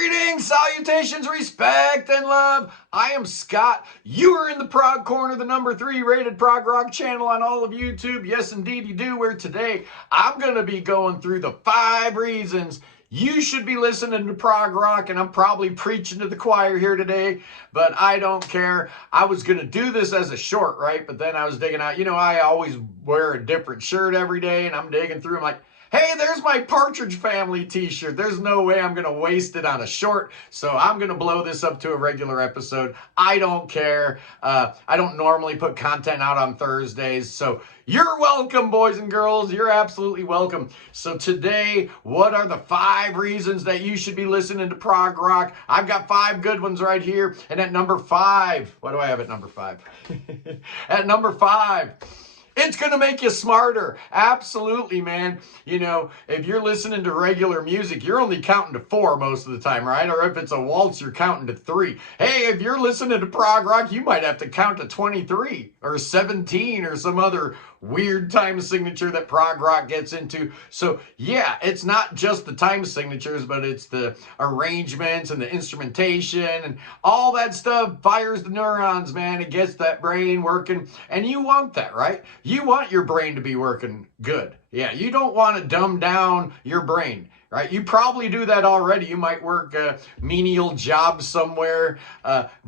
Greetings, salutations, respect, and love. I am Scott. You are in the Prog Corner, the number 3 rated prog rock channel on all of YouTube. Yes, indeed you do, where today I'm going to be going through the 5 reasons you should be listening to prog rock, and I'm probably preaching to the choir here today, but I don't care. I was going to do this as a short, right? But then I was digging out, I always wear a different shirt every day, and I'm digging through, I'm like, hey, there's my Partridge Family t-shirt. There's no way I'm going to waste it on a short, so I'm going to blow this up to a regular episode. I don't care. I don't normally put content out on Thursdays, so you're welcome, boys and girls. You're absolutely welcome. So today, what are the 5 reasons that you should be listening to prog rock? I've got 5 good ones right here, and at number 5, what do I have at number 5? At number 5, it's going to make you smarter. Absolutely, man. If you're listening to regular music, you're only counting to 4 most of the time, right? Or if it's a waltz, you're counting to 3. Hey, if you're listening to prog rock, you might have to count to 23 or 17 or some other weird time signature that prog rock gets into. So yeah, it's not just the time signatures, but it's the arrangements and the instrumentation and all that stuff fires the neurons, man. It gets that brain working, and you want that, right? You want your brain to be working good. Yeah, you don't want to dumb down your brain, right? You probably do that already. You might work a menial job somewhere,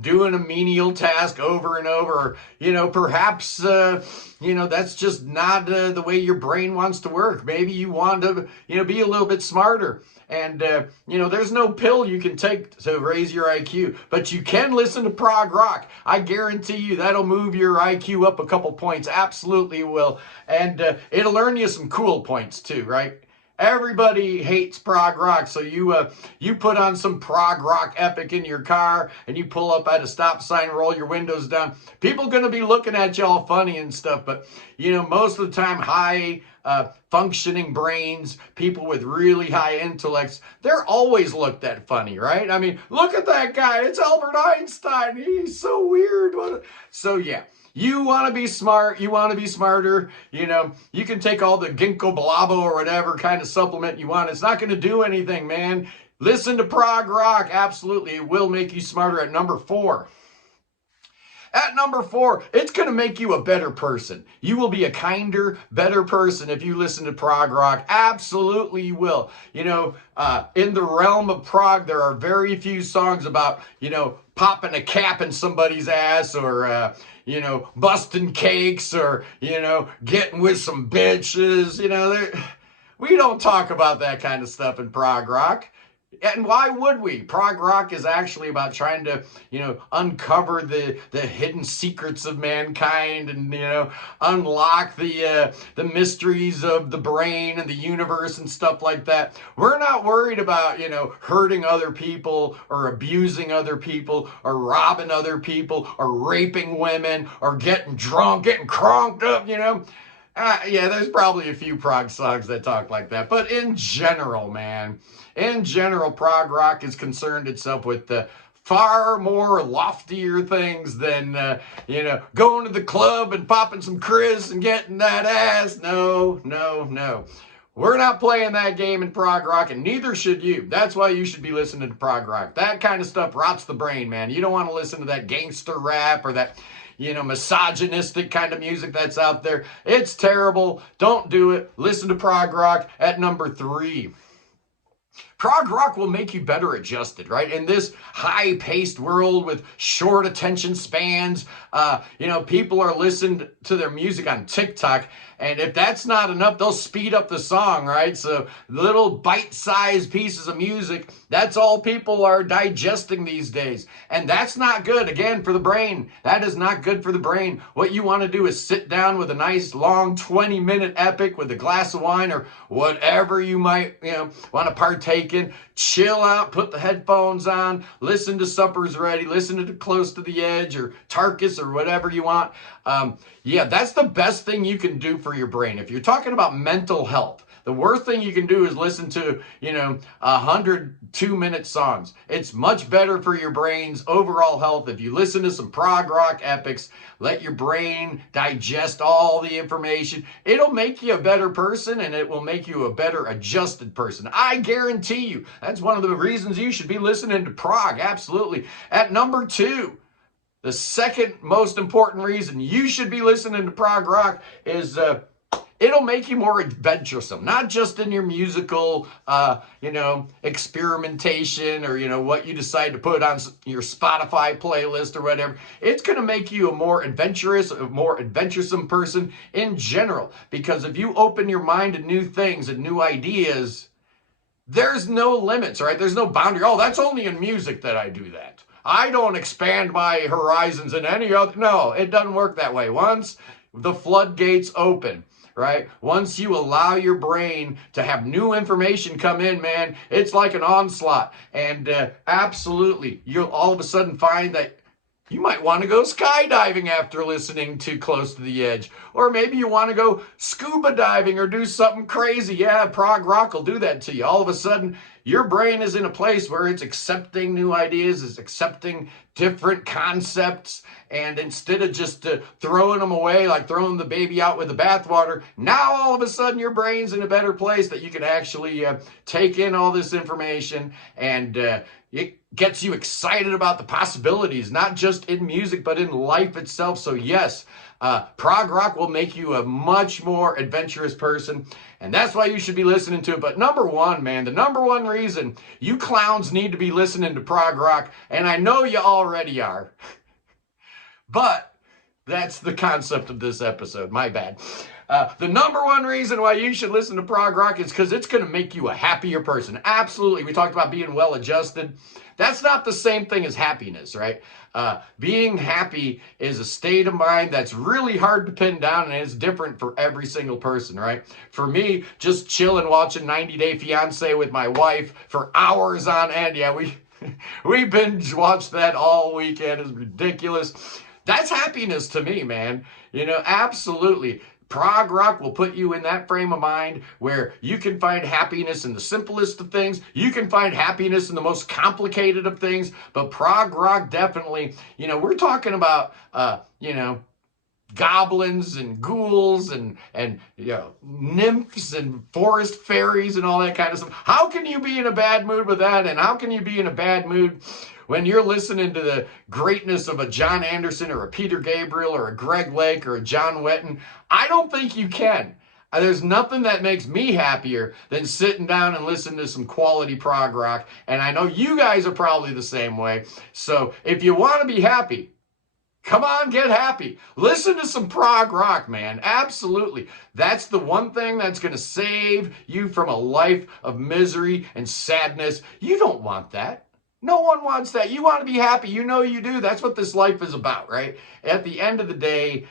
doing a menial task over and over. Perhaps, that's just not the way your brain wants to work. Maybe you want to, be a little bit smarter. And, there's no pill you can take to raise your IQ, but you can listen to prog rock. I guarantee you that'll move your IQ up a couple points. Absolutely will. And it'll earn you some cool points too, right? Everybody hates prog rock, so you put on some prog rock epic in your car and you pull up at a stop sign, roll your windows down. People going to be looking at you all funny and stuff, but most of the time high functioning brains, people with really high intellects, they're always looked at funny, right? I mean, look at that guy. It's Albert Einstein. He's so weird. So yeah. You want to be smart. You want to be smarter. You can take all the ginkgo biloba or whatever kind of supplement you want. It's not going to do anything, man. Listen to prog rock. Absolutely. It will make you smarter. At number 4. At number 4, it's going to make you a better person. You will be a kinder, better person if you listen to prog rock. Absolutely you will. In the realm of prog, there are very few songs about, popping a cap in somebody's ass or, busting cakes or, getting with some bitches. We don't talk about that kind of stuff in prog rock. And why would we? Prog rock is actually about trying to, uncover the hidden secrets of mankind and, unlock the mysteries of the brain and the universe and stuff like that. We're not worried about, hurting other people or abusing other people or robbing other people or raping women or getting drunk, getting cronked up, yeah, there's probably a few prog songs that talk like that. But in general, man, prog rock is concerned itself with far more loftier things than, going to the club and popping some Chris and getting that ass. No. We're not playing that game in prog rock, and neither should you. That's why you should be listening to prog rock. That kind of stuff rots the brain, man. You don't want to listen to that gangster rap or that misogynistic kind of music that's out there. It's terrible. Don't do it. Listen to prog rock. At number 3. Prog rock will make you better adjusted, right? In this high-paced world with short attention spans, people are listening to their music on TikTok, and if that's not enough, they'll speed up the song, right? So little bite-sized pieces of music, that's all people are digesting these days. And that's not good, again, for the brain. That is not good for the brain. What you want to do is sit down with a nice, long 20-minute epic with a glass of wine or whatever you might, want to partake in. Chill out, put the headphones on, listen to Supper's Ready, listen to Close to the Edge or Tarkus or whatever you want. Yeah, that's the best thing you can do for your brain. If you're talking about mental health, The worst thing you can do is listen to, 100 2-minute songs. It's much better for your brain's overall health if you listen to some prog rock epics, let your brain digest all the information. It'll make you a better person, and it will make you a better adjusted person. I guarantee you. That's one of the reasons you should be listening to prog. Absolutely. At number 2, the second most important reason you should be listening to prog rock is it'll make you more adventuresome, not just in your musical, experimentation or, what you decide to put on your Spotify playlist or whatever. It's going to make you a more adventurous, a more adventuresome person in general. Because if you open your mind to new things and new ideas, there's no limits, right? There's no boundary. Oh, that's only in music that I do that. I don't expand my horizons in any other. No, it doesn't work that way. Once the floodgates open, right? Once you allow your brain to have new information come in, man, it's like an onslaught. And absolutely, you'll all of a sudden find that you might want to go skydiving after listening to Close to the Edge. Or maybe you want to go scuba diving or do something crazy. Yeah, prog rock will do that to you. All of a sudden, your brain is in a place where it's accepting new ideas, it's accepting different concepts, and instead of just throwing them away, like throwing the baby out with the bathwater, now all of a sudden your brain's in a better place that you can actually take in all this information, and it gets you excited about the possibilities, not just in music, but in life itself. So yes, prog rock will make you a much more adventurous person, and that's why you should be listening to it. But number one, man, the number one reason you clowns need to be listening to prog rock, and I know you already are, but that's the concept of this episode. My bad. The number one reason why you should listen to prog rock is because it's going to make you a happier person. Absolutely. We talked about being well adjusted. That's not the same thing as happiness, right? Being happy is a state of mind that's really hard to pin down, and it's different for every single person, right? For me, just chilling, watching 90 Day Fiancé with my wife for hours on end. Yeah, we binge watched that all weekend. It's ridiculous. That's happiness to me, man. Absolutely. Prog rock will put you in that frame of mind where you can find happiness in the simplest of things. You can find happiness in the most complicated of things. But prog rock definitely, we're talking about, goblins and ghouls and nymphs and forest fairies and all that kind of stuff. How can you be in a bad mood with that? And how can you be in a bad mood when you're listening to the greatness of a John Anderson or a Peter Gabriel or a Greg Lake or a John Wetton? I don't think you can. There's nothing that makes me happier than sitting down and listening to some quality prog rock. And I know you guys are probably the same way. So if you want to be happy, come on, get happy. Listen to some prog rock, man. Absolutely. That's the one thing that's going to save you from a life of misery and sadness. You don't want that. No one wants that. You want to be happy. You know you do. That's what this life is about, right? At the end of the day,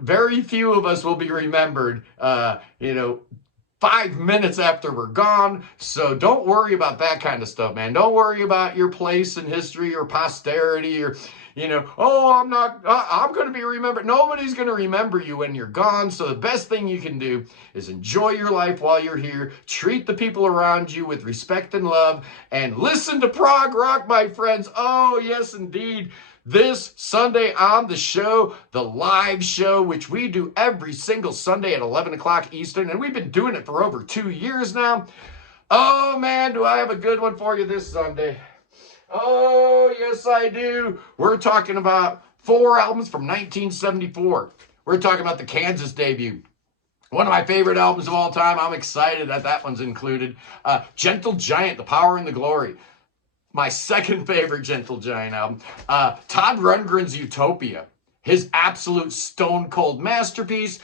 very few of us will be remembered, 5 minutes after we're gone. So don't worry about that kind of stuff, man. Don't worry about your place in history or posterity or, I'm going to be remembered. Nobody's going to remember you when you're gone. So the best thing you can do is enjoy your life while you're here. Treat the people around you with respect and love, and listen to prog rock, my friends. Oh, yes, indeed. This Sunday on the show, the live show, which we do every single Sunday at 11 o'clock Eastern, and we've been doing it for over 2 years now. Oh, man, do I have a good one for you this Sunday. Oh, yes, I do. We're talking about 4 albums from 1974. We're talking about the Kansas debut. One of my favorite albums of all time. I'm excited that one's included. Gentle Giant, The Power and the Glory. My second favorite Gentle Giant album. Todd Rundgren's Utopia. His absolute stone cold masterpiece.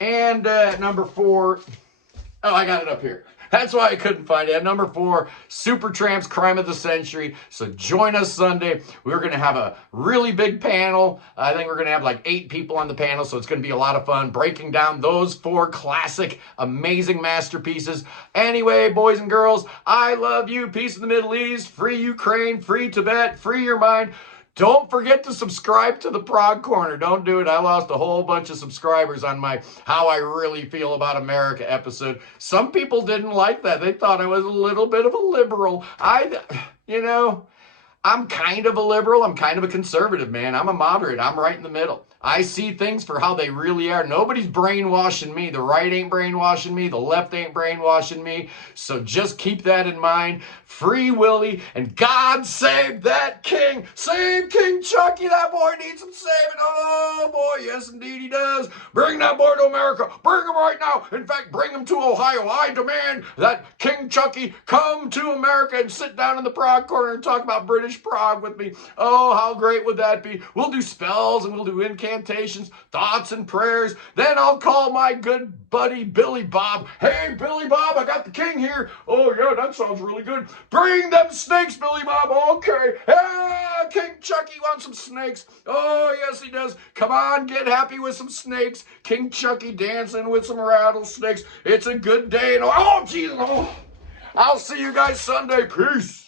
And number 4, I got it up here. That's why I couldn't find it. At number 4, Supertramp's Crime of the Century. So join us Sunday. We're going to have a really big panel. I think we're going to have like 8 people on the panel, so it's going to be a lot of fun breaking down those 4 classic, amazing masterpieces. Anyway, boys and girls, I love you. Peace in the Middle East. Free Ukraine. Free Tibet. Free your mind. Don't forget to subscribe to the Prog Corner. Don't do it. I lost a whole bunch of subscribers on my How I Really Feel About America episode. Some people didn't like that. They thought I was a little bit of a liberal. I'm kind of a liberal. I'm kind of a conservative, man. I'm a moderate. I'm right in the middle. I see things for how they really are. Nobody's brainwashing me. The right ain't brainwashing me. The left ain't brainwashing me. So just keep that in mind. Free Willy and God save that king. Save King Chucky. That boy needs some saving. Oh boy, yes indeed he does. Bring that boy to America. Bring him right now. In fact, bring him to Ohio. I demand that King Chucky come to America and sit down in the Prog Corner and talk about British Prog with me. Oh, how great would that be? We'll do spells and we'll do incantations, thoughts and prayers. Then I'll call my good buddy Billy Bob. Hey, Billy Bob, I got the king here. Oh, yeah, that sounds really good. Bring them snakes, Billy Bob. Okay. Ah, King Chucky wants some snakes. Oh, yes, he does. Come on, get happy with some snakes. King Chucky dancing with some rattlesnakes. It's a good day. And oh, Jesus. Oh. I'll see you guys Sunday. Peace.